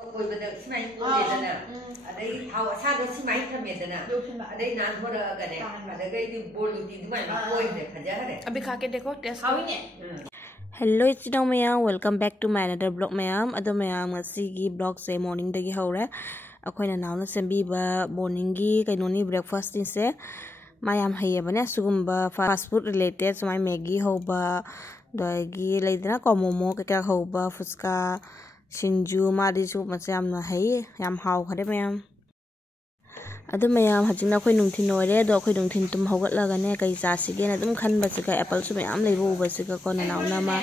ꯀꯣꯏꯕꯗ ꯁꯤꯃꯥꯏ ꯀꯣꯏꯔꯦꯗꯅ ꯑꯗꯩ ꯊꯥꯎ ꯑꯁꯥꯗ ꯁꯤꯃꯥꯏ ꯊꯝꯃꯦꯗꯅ ꯑꯗꯩ ꯅꯥꯟꯊꯣꯔꯛꯑꯒꯅꯦ ꯑꯗꯒꯩꯗꯤ ꯕꯣꯜꯗꯨꯗꯤ ꯑꯗꯨꯃꯥꯏꯅ ꯀꯣꯏꯈ꯭ꯔꯦ ꯐꯖꯈ꯭ꯔꯦ अभी खा के देखो टेस्ट ꯍꯥꯎꯏꯅꯦ हेलो इचिनाउ ma'am welcome back to my another blog ma'am अदो मैम ngasi ब्लॉग से मॉर्निंग दगी हौरे अखोइना नावना सेंबीबा मॉर्निंग गी कैनोनी ब्रेकफास्ट से मायाम हयेबने सुगुम्बा फास्ट फूड रिलेटेड सुमाय मैगी होबा दगी लेदना को मोमो केका होबा फुस्का सिंजू मादी सु मसे यामना हय याम हाव खरे मैम अदु मैम हजिना अखोइ नुंथिन ओरे दो अखोइ नुंथिन तुम हौगटलागने कै चासिगेना दुम खनबसिका एप्पल सु मैम लेबो उबसिका को ननावना मा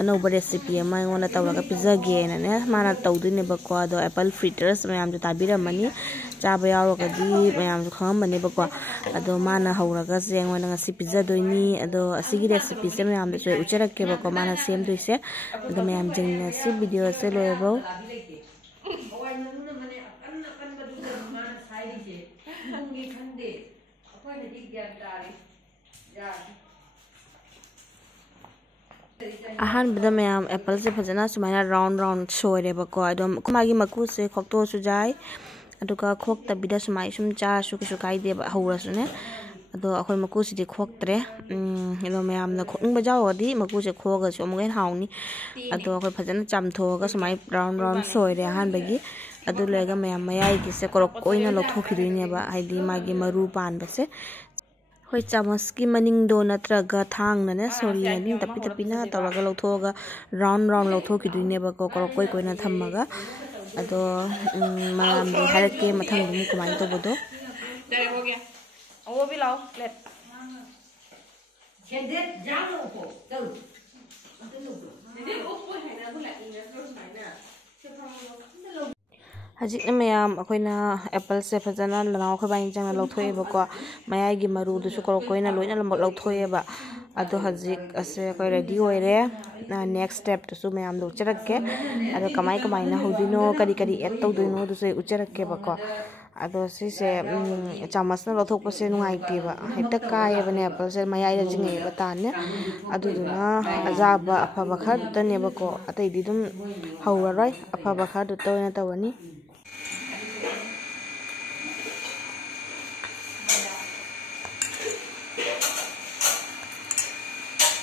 अनौबा रेसिपी अमा अइंगोना तौरगा पिजागेना ने माना तौदुनेबको अदो एप्पल फ्रिटर्स मैम जो ताबिरमनी चाबा यावरगदी मैम जो खंगमनेबको अदो माना हौरगा जेंगोना ngasi पिजादोइनी अदो असिगी रेसिपी से मैम जो उचरकेबको माना सेमदुइसे अदो मैम जेंगना सि वीडियो से लोयबो अहानबदा मैम एप्पल से फजना सुमाइना राउंड राउंड सोरेबको अदो कुमागी मकु से खोक्तो सुजाय अदुका खोक्तबिदा सुमाइ सुम चासु कुसु काइदेबा हौरसुने अदो अखोइ मकु सिदि खोक्तरे एलो मैम ना खोंग बजावदी मकु से खोगा सु अमुगेन हाउनी अदो अखोइ फजना चामथोगा सुमाइ राउंड राउंड सोरे अहानबगी अदु लेगा मैम मयाइ किसे कोरक कोइना लथोखिदुइनेबा हाइदि मागी मरु पानबसे होय चामस की मनिंगदो नत्रगा थांगनने सोरी अनि तपि तपिना तौरगा लौथोगा राउंड राउंड लौथोखिदुइनेबको कोरक कोइ कोइना थम्मगा अदो मैम दे हारके मथंग दुम कमाइ तोबदो डायरेक्ट हो गया वो भी लाओ प्लेट खेदे जानो को चल दीदी उप है ना बुला इन्वेस्टर सुनाइना हजिक मैम अखोइना एप्पल से फजना लनाव खबाइन जंग लौथोएबको मयाइगी मरुदुसु कोरकोइना लोइना लमक लौथोएबा अदो हजिक असे कोइ रेडी होइरे नेक्स्ट स्टेप तुसु मैम दो चरक्के अदो कमाइ कमाइना होदिनो करी करी ऐड तौदुइनो दुसु उचरक्केबको अदो सिसे चामसना लौथोकपसे नुंगाइतेबा हेक्ता कायबने एप्पल से मयाइदा जिंगेबा ताने अदुदुना अजाबा अफबा खरदनेबको अतैदि दुम हौररोय अफबा खरदु तोइना तवनी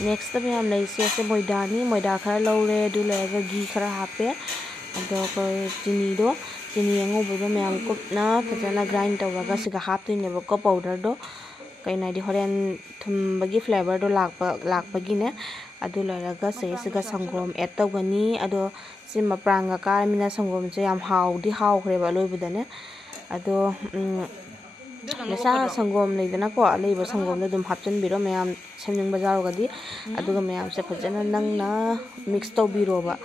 नेक्स्ट मैम लेसे मैदानी मैदा खरा लौरे अदु लेगा घी खरा हापे अदो कोइ चीनी अंगोबदो मैम कुपना फजना ग्राइंड तौरगा सिगा हापतुइनेबको पाउडरदो कैनाइदि होरेन थुमबगी फ्लेवरदो लाकबगिने अदु लेगा सिगा संगोम ऐड तौगनी अदो सिमा प्रांगा कारमिना संगोम से याम हाउदी हाउखरेबा लोइबदने अदो Nasa sanggom leidana ko leiba sanggom da dum hapchan biro ma'am सेमनिंग बाजार गदी अदुगा मैम से फजना नंगना मिक्स तो बिरो बा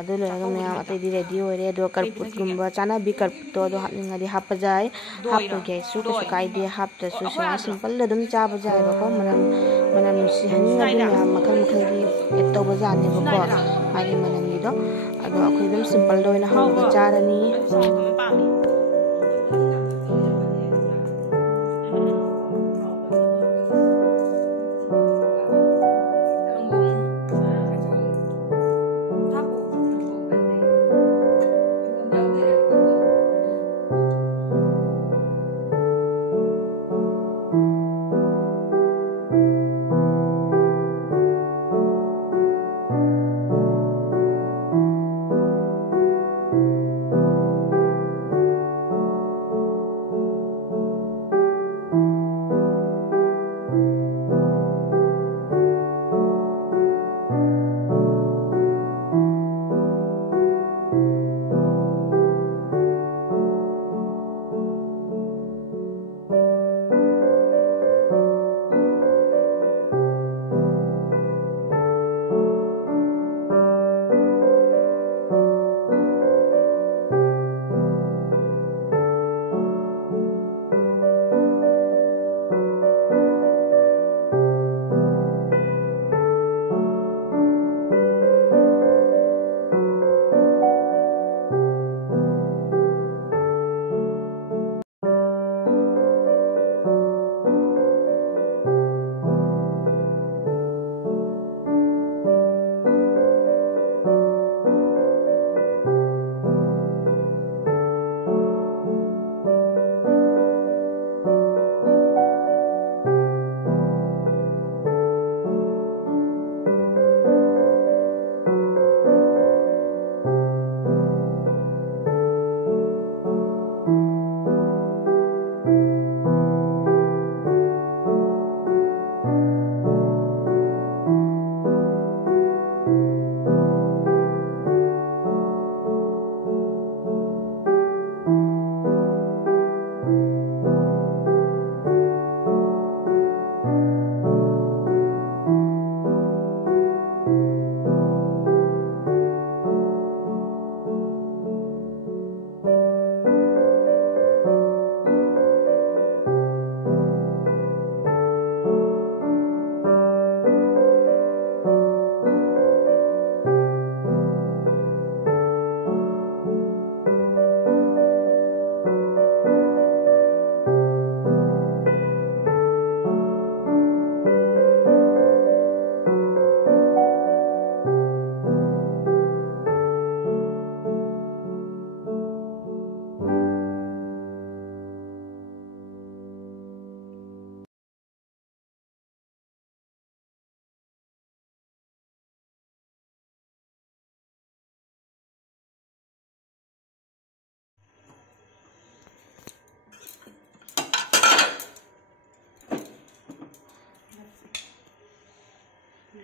अदु लेगा मैम अतैदि रेडी होइरे अदु करपुट गुम्बा चाना बि करपुट तो हापनिंगदी हाप जाय हाप के सु कुसु काइदे हाप तसु सिना सिंपल दम चाबा जाय बको मनम नुसि हनिंगदी मैम मखल मखलगी एतो बजाने बको मागी मनमनि दो अदु अखोइ दम सिंपल दोइना हाउगा चारनी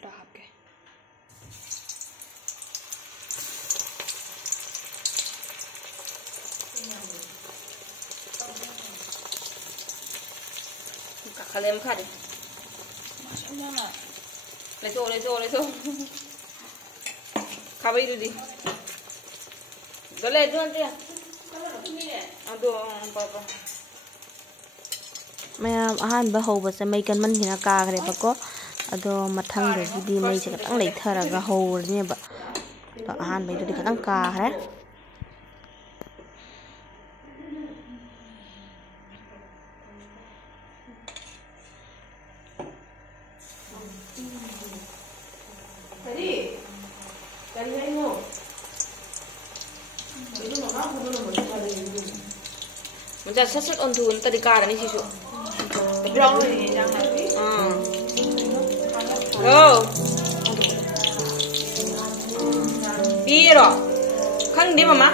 खरा हापके kakale mkhade leso khabai dudi gale don dia ado papa mayam ahan ba hoba se mai kan man hina ka gre bako ado mathang de gidi mai se katang lei tharaga howrne ba to ahan bai dudi katang ka gre Mình sắp sắp ôn thun tadi kara ni sisu. Brown ni jangan lagi. Oh. Biro. Kan di mama?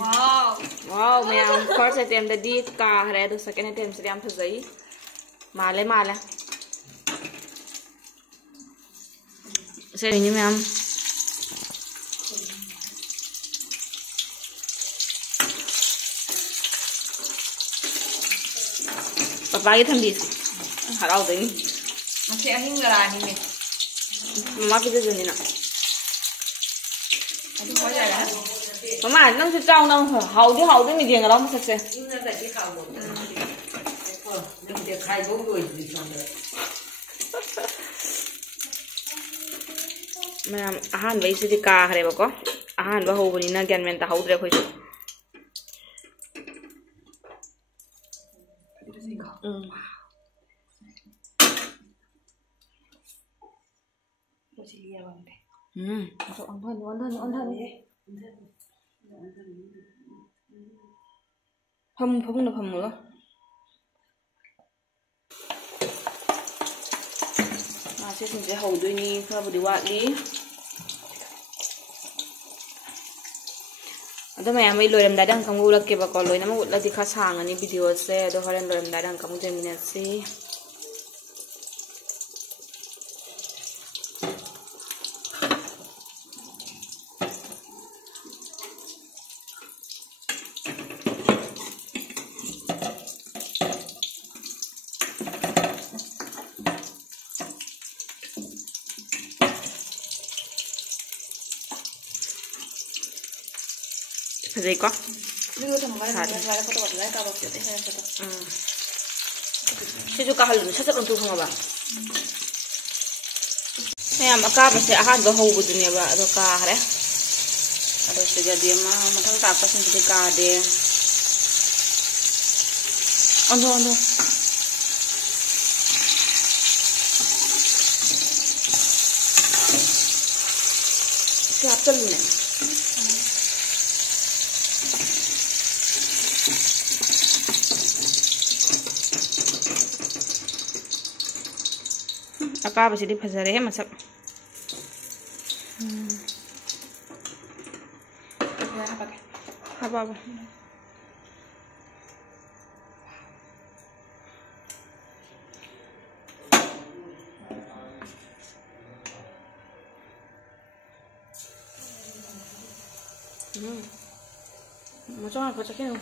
Wow, wow, ma'am. First attempt tadi ka hai, to second attempt se am phasai. Male. Se ni ma'am. Papa ki thambi. Harau dei. Masih ahing garani me. Mama pizza joni na. Aduh, kau jalan. Mama, nang se chao nang hao di mi dieng ga lo ma se. Ina da ki khao mo. Nang de khai bo rồi gì xong rồi. Ma'am, ahan bai se di ka hare ba ko. Ahan ba ho bani na gyan men ta hau dre khoi. Masuk on thân. Phum nó phum nữa. Mà sẽ hầu đôi ni khá bự quá đi. Đó mày mới lôi làm đá đang cầm là kịp và còn lôi nó một là thì khá sang anh video sẽ đó hơi lôi làm đá đang cầm cho mình xem. Phải quá. Dulu sama kan saya foto buat saya kalau kita saya foto. Saya juga hal ini saya untuk sama ba. Saya maka pasti akan gahau budunya ba, atau kahre. Atau sejadi mah matang tak pas nanti kade. Ondo. Siap terus nih. Apa sih di pasar ya masak? Apa? Macam apa cakap ni?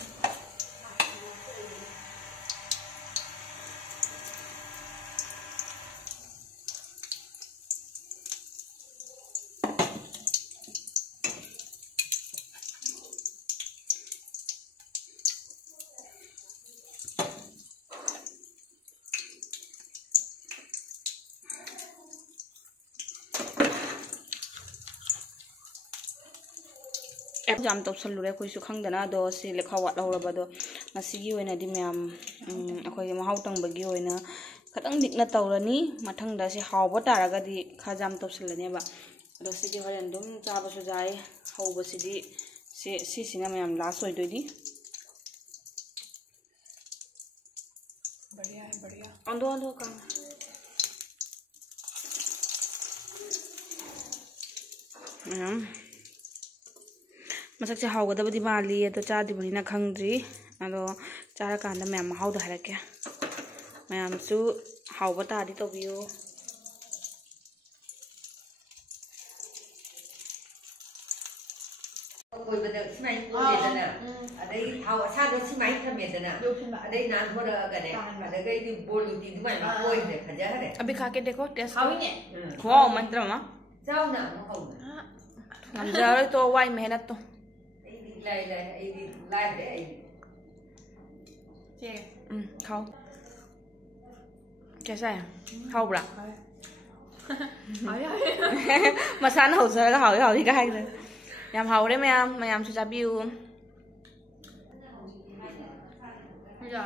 Jam top salure koi su khangdana do si lekha wat lawraba do masigi oina di myam akhoi mahau tang bagi oina khatang dikna tawrani mathang da si hawba taraga di kha jam top salane ba do si di horen dum chaba su jai hawba si di si sina myam last oi doi di बढ़िया बढ़िया अंदो काम मसक से हाउगदबदी माली अदो चादिबनिना खंगद्री अदो चारकांदा ma'am हाउदो हारके मैमसु हाउबा तादी तोबियो कोई बदल सिमाई कोलेदना अदई थाव असादो सिमाई थमेदना अदई नान होरगने अदगई दि बोलुती दुमाई मा कोई दे खजारे अभी खा के देखो टेस्ट हाविने वाओ मंत्र मा जाओ ना हाउना हम जारे तो वाई मेहनत तो लाई दे चे खाओ कैसा है खाओ बड़ा मसाला हो जाएगा हाउ हाउ का है याम हाउरे मैम से चाबियो जा